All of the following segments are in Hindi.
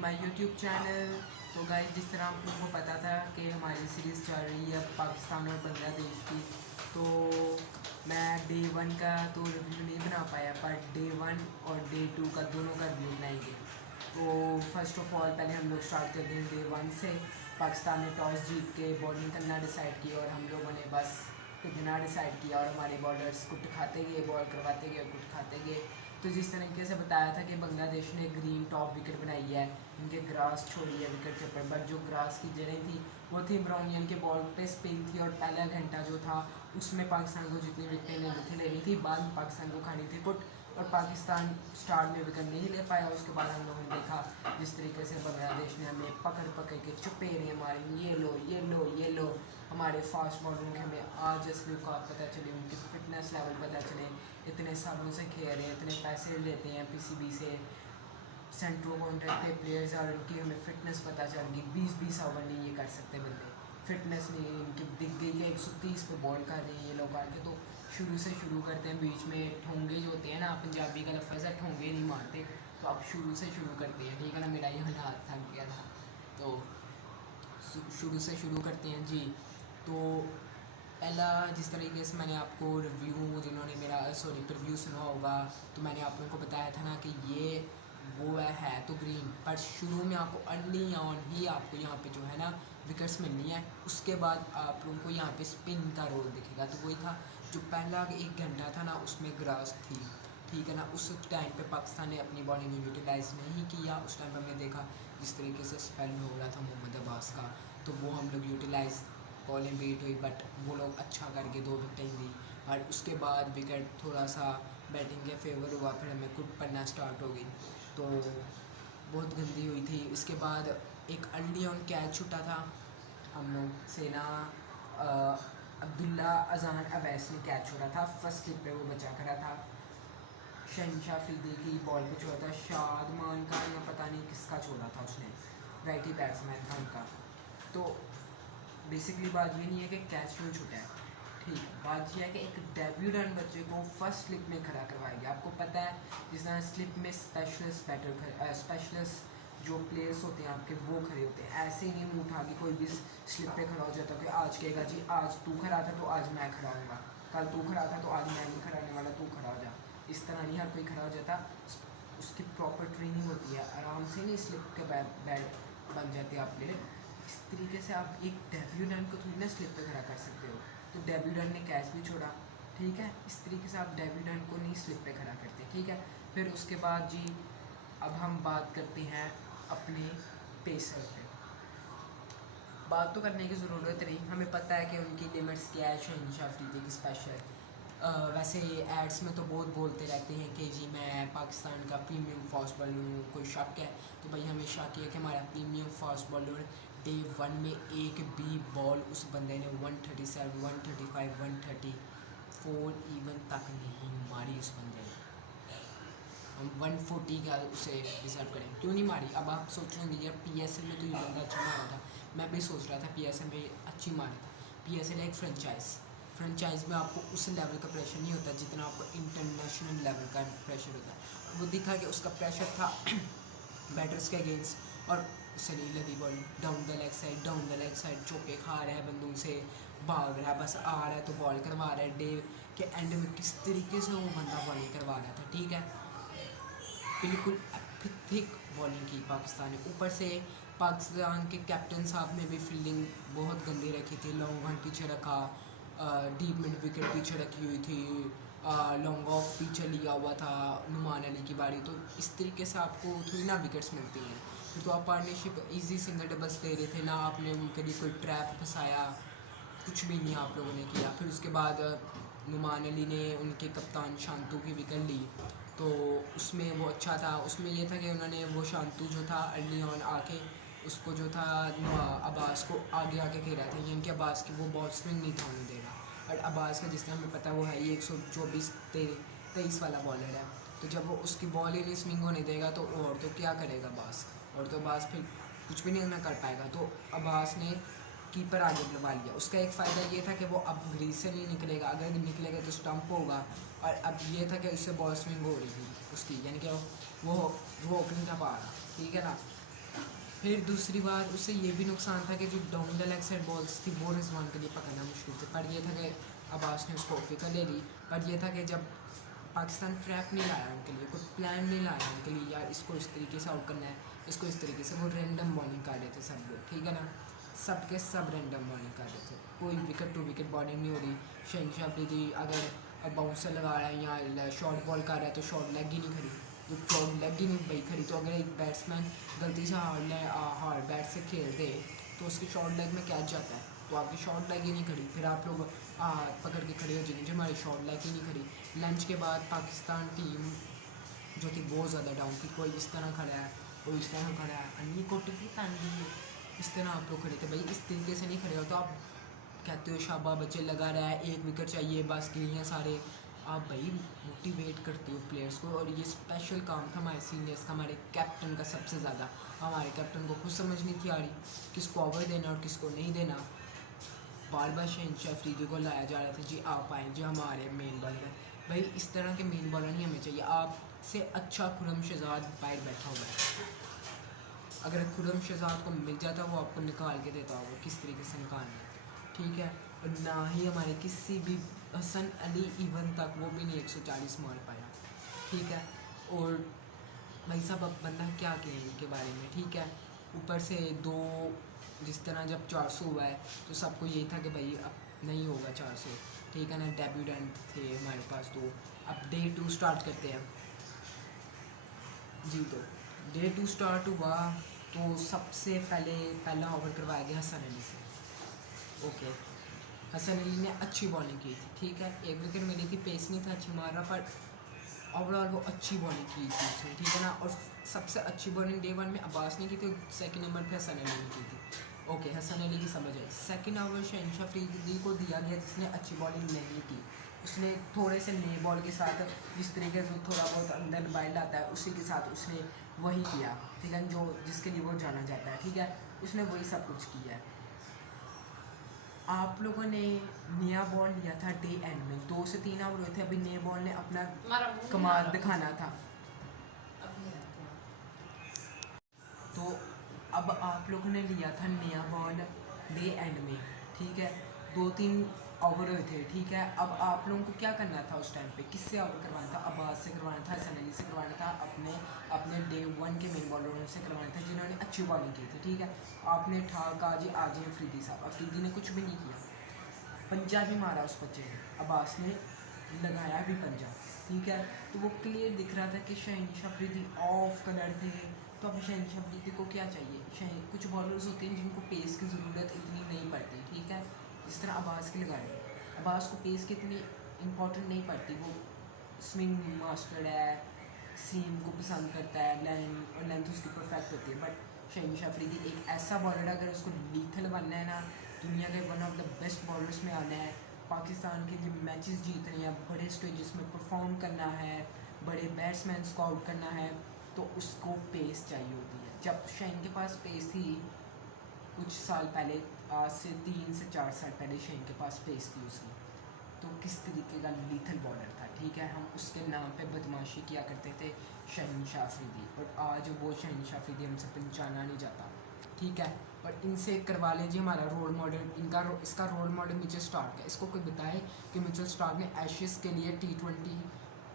My YouTube channel. तो गाइस, जिस तरह आप लोगों को पता था कि हमारी सीरीज़ चल रही है पाकिस्तान और बांग्लादेश की, तो मैं डे 1 का तो रिव्यू नहीं बना पाया, पर डे 1 और डे 2 का दोनों का रिव्यू बनाएंगे। तो फर्स्ट ऑफ ऑल पहले हम लोग स्टार्ट करते हैं डे 1 से। पाकिस्तान ने टॉस जीत के बॉलिंग करना डिसाइड किया और हम लोगों ने बस पिटना डिसाइड किया, और हमारे बॉलर्स कुट खाते गए, बॉल करवाते गए, कुट खाते गए। तो जिस तरीके से बताया था कि बांग्लादेश ने ग्रीन टॉप विकेट बनाई है, इनके ग्रास छोड़ी है विकेट के ऊपर, बट जो ग्रास की जड़ें थी वो थी ब्राउनियन के बॉल पे स्पिन थी, और पहला घंटा जो था उसमें पाकिस्तान को जितनी विकेटें लेनी थी, बाद में पाकिस्तान को खानी थी कुट, और पाकिस्तान स्टार्ट में विकेट नहीं ले पाया। उसके बाद हम लोगों ने देखा जिस तरीके से बांग्लादेश ने हमें पकड़ पकड़ के चुपेरियाँ मारी, ये लो ये लो ये लो। हमारे फास्ट बॉलरों के हमें आज असली औकात पता चली, उनकी फिटनेस लेवल पता चले। इतने सालों से खेल रहे हैं, इतने पैसे लेते हैं पीसीबी से, सेंट्रो कॉन्ट्रैक्ट के प्लेयर्स, और उनकी हमें फिटनेस पता चल गई। 20-20 ओवर नहीं ये कर सकते बंदे, फिटनेस नहीं इनकी दिख गई है। 130 पे बॉल कर रहे हैं ये लोग आके। तो शुरू से शुरू करते हैं, बीच में ठोंगे जो होते हैं ना, पंजाबी का लफ्ज़ है, ठोंगे नहीं मारते। तो अब शुरू से शुरू करते हैं, ठीक है ना, मेरा ये हाथ थक गया था। तो शुरू से शुरू करते हैं जी। तो पहला, जिस तरीके से मैंने आपको रिव्यू, जिन्होंने मेरा प्रीव्यू सुना होगा, तो मैंने आप लोगों को बताया था ना कि ये वो है तो ग्रीन, पर शुरू में आपको अर्ली ऑन ही आपको यहाँ पे जो है ना विकेट्स मिलनी है। उसके बाद आप लोगों को यहाँ पे स्पिन का रोल दिखेगा। तो वही था जो पहला 1 घंटा था ना, उसमें ग्रास थी, ठीक है ना। उस टाइम पे पाकिस्तान ने अपनी बॉलिंग को यूटिलाइज़ नहीं किया। उस टाइम पर हमने देखा जिस तरीके से स्पेल में हो रहा था मोहम्मद अब्बास का, तो वो हम लोग यूटिलाइज़, बॉलिंग बीट हुई, बट वो लोग अच्छा करके 2 विकेटें दी। और उसके बाद विकेट थोड़ा सा बैटिंग के फेवर हुआ, फिर हमें कुट पड़ना स्टार्ट हो गई, तो बहुत गंदी हुई थी। इसके बाद एक अर्ली ऑन कैच छूटा था हम लोग से ना, अब्दुल्ला अजान अवैस ने कैच छोड़ा था, फर्स्ट स्लिप पे वो बचा करा था। शहनशाह अफरीदी की बॉल पे छोड़ा था, शादमान का या पता नहीं किसका छोड़ा था उसने, राइटी बैट्समैन था उनका। तो बेसिकली बात ये नहीं है कि कैच क्यों छूटा है, ठीक है, बात यह है कि एक डेब्यूटेंट बच्चे को फर्स्ट स्लिप में खड़ा करवाएगा। आपको पता है जिस तरह स्लिप में स्पेशलिस्ट जो प्लेयर्स होते हैं आपके, वो खड़े होते हैं। ऐसे ही नहीं मुँह उठा के कोई भी स्लिप पे खड़ा हो जाता कि आज कहेगा जी आज तू खड़ा था तो आज मैं खड़ा होऊंगा, कल तू खड़ा था तो आज मैं नहीं खड़ा होने वाला, तू खड़ा हो जा। इस तरह नहीं हर कोई खड़ा हो जाता, उसकी प्रॉपर ट्रेनिंग होती है, आराम से नहीं स्लिप के बैट बन जाते आप प्लेयर। इस तरीके से आप एक डेब्यूटेंट को थोड़ी ना स्लिप पे खड़ा कर सकते हो। तो डेब्यूटेंट ने कैच भी छोड़ा, ठीक है। इस तरीके से आप डेब्यूटेंट को नहीं स्लिप पे खड़ा करते, ठीक है। फिर उसके बाद जी, अब हम बात करते हैं अपने पेसर पे। बात तो करने की ज़रूरत नहीं, हमें पता है कि उनकी लिमिट्स क्या है, शहनशाह अफरीदी की स्पेशल। वैसे एड्स में तो बहुत बोलते रहते हैं कि जी मैं पाकिस्तान का प्रीमियम फास्ट बॉलर हूँ, कोई शक है तो भाई हमें शक है कि हमारा प्रीमियम फास्ट बॉलर डे 1 में एक भी बॉल उस बंदे ने 137, 135, 134 इवन तक नहीं मारी उस बंदे ने। हम 140 का उसे डिज़र्व करें, क्यों नहीं मारी। अब आप सोच रहे होंगे यार PSL में तो ये बंदा अच्छा मारा था, मैं भी सोच रहा था PSL में अच्छी मारी था। PSL एक फ्रेंचाइज में आपको उस लेवल का प्रेशर नहीं होता जितना आपको इंटरनेशनल लेवल का प्रेशर होता है। वो दिखा कि उसका प्रेशर था बैटर्स के अगेंस्ट, और उसे नहीं लगी ball, down the leg side चौके खा रहा है, बंदूक से भाग रहा है, बस आ रहा है तो बॉल करवा रहा है। डे के एंड में किस तरीके से वो बंदा बॉलिंग करवा रहा था, ठीक है, बिल्कुल थिक बॉलिंग की पाकिस्तान ने। ऊपर से पाकिस्तान के कैप्टन साहब ने भी फील्डिंग बहुत गंदी रखी थी, लॉन्ग ऑन पीछे रखा, डीप मिड विकेट पीछे रखी हुई थी, लॉन्ग ऑफ पीछे लिया हुआ था नुमान अली की बारी। तो इस तरीके से आपको थोड़ी ना विकेट्स मिलती हैं। फिर तो आप पार्टनरशिप इजी सिंगल डबल्स ले रहे थे ना, आपने उनके लिए कोई ट्रैप फंसाया, कुछ भी नहीं आप लोगों ने किया। फिर उसके बाद नुमान अली ने उनके कप्तान शांतु की विकेट ली, तो उसमें वो अच्छा था। उसमें ये था कि उन्होंने वो शांतु जो था अर्ली ऑन आके उसको जो था अब्बास को आगे आके घेरा था, यानी कि अब्बास की वो बॉल स्विंग नहीं था उन्हें दे रहा। और अब्बास का जिस तरह हमें पता है वो है ही 124-23 वाला बॉलर है, तो जब वो उसकी बॉल ही नहीं स्विंग होने देगा तो और तो क्या करेगा अब्बास, और तो अब्बास फिर कुछ भी नहीं कर पाएगा। तो अब्बास ने कीपर आगे बुलवा लिया। उसका एक फ़ायदा ये था कि वो अब ग्रीज से नहीं निकलेगा, अगर निकलेगा तो स्टंप होगा। और अब ये था कि उससे बॉल स्विंग हो रही थी उसकी, यानी कि वो ओपनिंग था पा रहा, ठीक है ना। फिर दूसरी बार उससे ये भी नुकसान था कि जो down the leg side balls थी वो रिजवान के लिए पकड़ना मुश्किल थी, पर ये था कि अब्बास ने उसको विकेट ले ली। पर ये था कि जब पाकिस्तान ट्रैप नहीं लाया उनके लिए, कोई प्लान नहीं लाया उनके लिए, यार इसको इस तरीके से आउट करना है, इसको इस तरीके से, वो रैंडम बॉलिंग कर रहे थे सब लोग, ठीक है ना, सब के सब रैंडम बॉलिंग कर रहे थे, कोई विकेट टू विकेट बॉलिंग नहीं हो रही। शहनशाह अफरीदी अगर बाउंसर लगा रहा है या शॉर्ट बॉल कर रहा है तो शॉर्ट लेग ही नहीं खड़ी, जो शॉर्ट लेग ही नहीं भाई खड़ी, तो अगर एक बैट्समैन गलती से हार्ड बैट से खेल दे तो उसके शॉर्ट लेग में कैच जाता है, तो आपकी शॉर्ट लेग ही नहीं खड़ी, फिर आप लोग पकड़ के खड़े हो जाएंगे जो हमारी शॉर्ट लेग ही नहीं खड़ी। लंच के बाद पाकिस्तान टीम जो कि बहुत ज़्यादा डाउन थी, कोई इस तरह खड़ा है, कोई इस तरह खड़ा है, अन्नी कोटी की तानी है, इस तरह आप लोग खड़े थे भाई, इस तरीके से नहीं खड़े हो तो आप कहते हो शाबा बच्चे लगा रहा है, एक विकेट चाहिए बस गिलियाँ सारे, आप भाई मोटिवेट करते हो प्लेयर्स को। और ये स्पेशल काम था हमारे सीनियर्स का, हमारे कैप्टन का सबसे ज़्यादा, हमारे कैप्टन को खुद समझ नहीं थी आ रही किसको ओवर देना और किसको नहीं देना। बार बार शहनशाह अफरीदी को लाया जा रहा था, जी आप आएँ जी हमारे मेन बॉलर हैं, भाई इस तरह के मेन बॉलर नहीं हमें चाहिए, आपसे अच्छा खुरम शहजाद बाहर बैठा हुआ है, अगर खुरम शहजाद को मिल जाता वो आपको निकाल के देता होगा किस तरीके से निकालना है, ठीक है। और ना ही हमारे किसी भी हसन अली इवन तक वो भी नहीं 140 मार पाया, ठीक है। और भाई साहब अब बंदा क्या कहें इनके बारे में, ठीक है। ऊपर से दो जिस तरह जब 400 हुआ है तो सबको यही था कि भाई अब नहीं होगा 400, ठीक है ना, डेब्यूटेंट थे हमारे पास, तो अब डे 2 स्टार्ट करते हैं जी। तो डे 2 स्टार्ट हुआ तो सबसे पहला ओवर करवाया गया हसन अली से, ओके। हसन अली ने अच्छी बॉलिंग की थी, ठीक है, एक विकेट मिली थी, पेस नहीं था अच्छी मार रहा, पर ओवरऑल वो अच्छी बॉलिंग की थी उसने, ठीक है ना। और सबसे अच्छी बॉलिंग डे 1 में अब्बास ने की थी, सेकंड नंबर पे हसन अली ने की थी, ओके, हसन अली की समझ आई। सेकंड ओवर शहनशाह अफरीदी को दिया गया जिसने अच्छी बॉलिंग नहीं की, उसने थोड़े से ले बॉल के साथ जिस तरीके से थोड़ा बहुत अंदर बाहर लाता है उसी के साथ उसने वही किया, ठीक है, जो जिसके लिए वो जाना जाता है, ठीक है, उसने वही सब कुछ किया है। आप लोगों ने नया बॉल लिया था डे एंड में, 2 से 3 ओवर हुए थे, अभी नए बॉल ने अपना कमाल दिखाना था, तो अब आप लोगों ने लिया था नया बॉल डे एंड में, ठीक है, 2-3 ओवर हुए थे, ठीक है। अब आप लोगों को क्या करना था उस टाइम पे, किससे ओवर करवाना था, अब्बास से करवाना था, हसन अली से करवाना था, अपने डे 1 के मेन बॉलरों से करवाना था जिन्होंने अच्छी बॉलिंग की थी, ठीक है। आपने ठाका जी आज अफरीदी साहब, अफरीदी ने कुछ भी नहीं किया, पंजा भी मारा उस बच्चे ने, अब्बास ने लगाया भी पंजा, ठीक है। तो वो क्लियर दिख रहा था कि शहनशाह अफरीदी ऑफ कलर थे, तो अब शहनशाह अफरीदी को क्या चाहिए, कुछ बॉलर्स होते हैं जिनको पेस की ज़रूरत इतनी नहीं पड़ती, ठीक है, जिस तरह अब्बास की लगा रहे हैं, अब्बास को पेस की इतनी इम्पोर्टेंट नहीं पड़ती, वो स्विंग मास्टर है, सीम को पसंद करता है, लेंथ उसकी परफेक्ट होती है, बट शहनशाह अफरीदी एक ऐसा बॉलर है, अगर उसको लीथल बनना है ना, दुनिया के one of the best bowlers में आना है, पाकिस्तान के जो मैचेस जीतने हैं, बड़े स्टेजेस में परफॉर्म करना है, बड़े बैट्समैन को आउट करना है, तो उसको पेस चाहिए होती है। जब शहीन के पास पेस थी कुछ साल पहले, आज से 3 से 4 साल पहले शहीन के पास पेस थी उसकी, तो किस तरीके का लीथल बॉलर था, ठीक है, हम उसके नाम पे बदमाशी किया करते थे शहनशाह अफरीदी, और आज वो शहनशाह अफरीदी हमसे पहचाना नहीं जाता, ठीक है। और इनसे करवा लीजिए हमारा रोल मॉडल, इसका रोल मॉडल मिचेल स्टार्क है, इसको कोई बताए कि मिचेल स्टार्क ने एशेस के लिए T20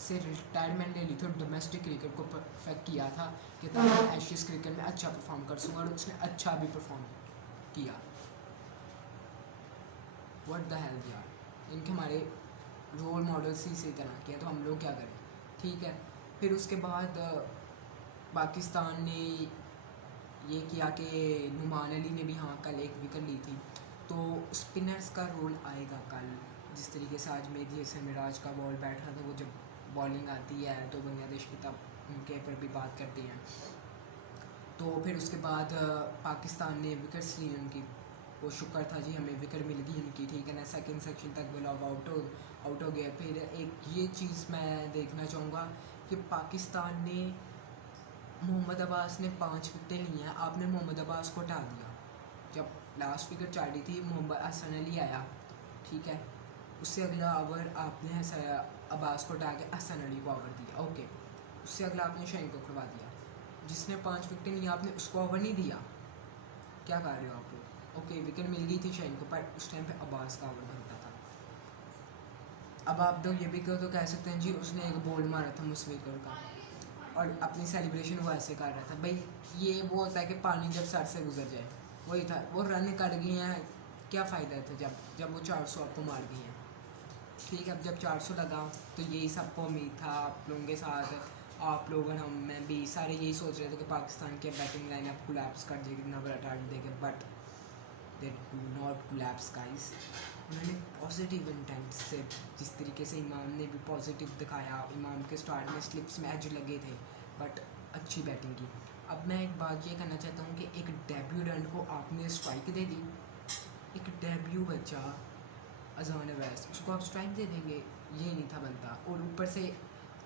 से रिटायरमेंट ले ली थी और डोमेस्टिक क्रिकेट को परफेक्ट किया था कि ताकि एशेस क्रिकेट में अच्छा परफॉर्म कर सकूँ, और उसने अच्छा भी परफॉर्म किया। व्हाट द हेल यार, इनके हमारे रोल मॉडल्स ही इसी तरह किया, तो हम लोग क्या करें, ठीक है। फिर उसके बाद पाकिस्तान ने ये किया कि नुमान अली ने भी हाँ कल एक विकेट ली थी, तो स्पिनर्स का रोल आएगा कल, जिस तरीके से आज मेहदी हसन मिराज का बॉल बैठ रहा था, वो जब बॉलिंग आती है तो बांग्लादेश की तब उनके ऊपर भी बात करते हैं। तो फिर उसके बाद पाकिस्तान ने विकेट्स ली उनकी, वो शुक्र था जी हमें विकेट मिल गई उनकी, ठीक है ना, सेकंड सेक्शन तक वो लोग आउट हो गए। फिर एक ये चीज़ मैं देखना चाहूँगा कि पाकिस्तान ने मोहम्मद अब्बास ने 5 विकेटें ली हैं, आपने मोहम्मद अब्बास को हटा दिया, जब लास्ट विकेट चाड़ी थी मोहम्मद हसन अली आया, ठीक है, उससे अगला ओवर आपने अब्बास को हटा के हसन अली को ओवर दिया, ओके, उससे अगला आपने शहीन को खुलवा दिया, जिसने 5 विकेट लिया आपने उसको ओवर नहीं दिया, क्या कर रहे हो आप लोग। ओके विकेट मिल गई थी शाइन को, पर उस टाइम पे अब्बास का ओवर बनता था। अब आप तो ये भी तो कह सकते हैं जी उसने एक बॉल मारा था मुस्फिकर का और अपनी सेलिब्रेशन वो ऐसे कर रहा था। भाई ये वो होता है कि पानी जब सर से गुजर जाए, वही था। वो रन कर गई हैं, क्या फ़ायदा था जब वो 400 आपको मार गई हैं। ठीक है, अब जब 400 लगा तो यही सबको उम्मीद था आप लोगों के साथ, आप लोग और हम, मैं भी सारे यही सोच रहे थे कि पाकिस्तान के बैटिंग लाइनअप कोलैप्स कर जाएगी, इतना बड़ा टारगेट देके, but they do not collapse guys. उन्होंने पॉजिटिव इंटेंट से, जिस तरीके से इमाम ने भी पॉजिटिव दिखाया, इमाम के स्टार्ट में स्लिप्स में एज लगे थे, बट अच्छी बैटिंग की। अब मैं एक बात ये करना चाहता हूँ कि एक डेब्यूटेंट को आपने स्ट्राइक दे दी, एक डेब्यू बच्चा अज़ान अवैस, उसको आप स्ट्राइक दे देंगे, ये नहीं था बनता। और ऊपर से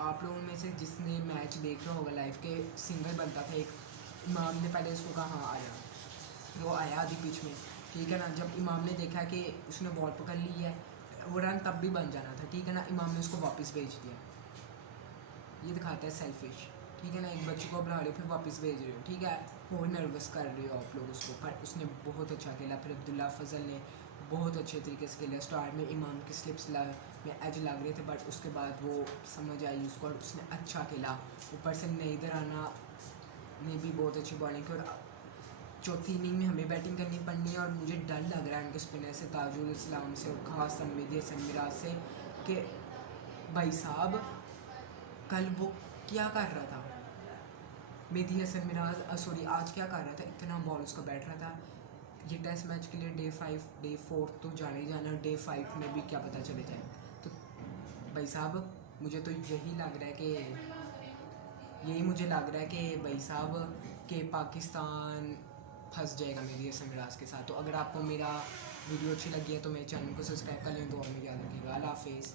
आप लोगों में से जिसने मैच देख रहा होगा लाइव के, सिंगल बनता था एक, इमाम ने पहले उसको कहा हाँ आया, वो आया आधी पिच में, ठीक है ना। जब इमाम ने देखा कि उसने बॉल पकड़ ली है, वो रन तब भी बन जाना था, ठीक है ना, इमाम ने उसको वापस भेज दिया। ये दिखाता है सेल्फिश, ठीक है ना। एक बच्चे को बुला रहे हो फिर वापस भेज रहे हो, ठीक है, और नर्वस कर रहे हो आप लोग उसको, पर उसने बहुत अच्छा खेला। फिर अब्दुल्ला फजल ने बहुत अच्छे तरीके से खेला। स्टार्ट में इमाम की स्लिप्स में एज लग रहे थे, बट उसके बाद वो समझ आई उसको और उसने अच्छा खेला। ऊपर से नईदर राना ने भी बहुत अच्छी बॉलिंग की। और चौथी इनिंग में हमें बैटिंग करनी पड़नी है और मुझे डर लग रहा है उनके स्पिनर से, ताजुल इस्लाम से और ख़ास मेहदी हसन मिराज से, कि भाई साहब कल वो क्या कर रहा था, मेहदी हसन मिराज सॉरी आज क्या कर रहा था, इतना बॉल उसका बैठ रहा था। ये टेस्ट मैच के लिए डे 5 डे 4 तो जाने ही जाना, डे 5 में भी क्या पता चले जाए। तो भाई साहब मुझे तो यही लग रहा है कि भाई साहब के पाकिस्तान फंस जाएगा मेरी हसन मिराज के साथ। तो अगर आपको मेरा वीडियो अच्छी लगी है तो मेरे चैनल को सब्सक्राइब कर लें, तो और मेरी याद रखिएगा। अल्लाह हाफिज़।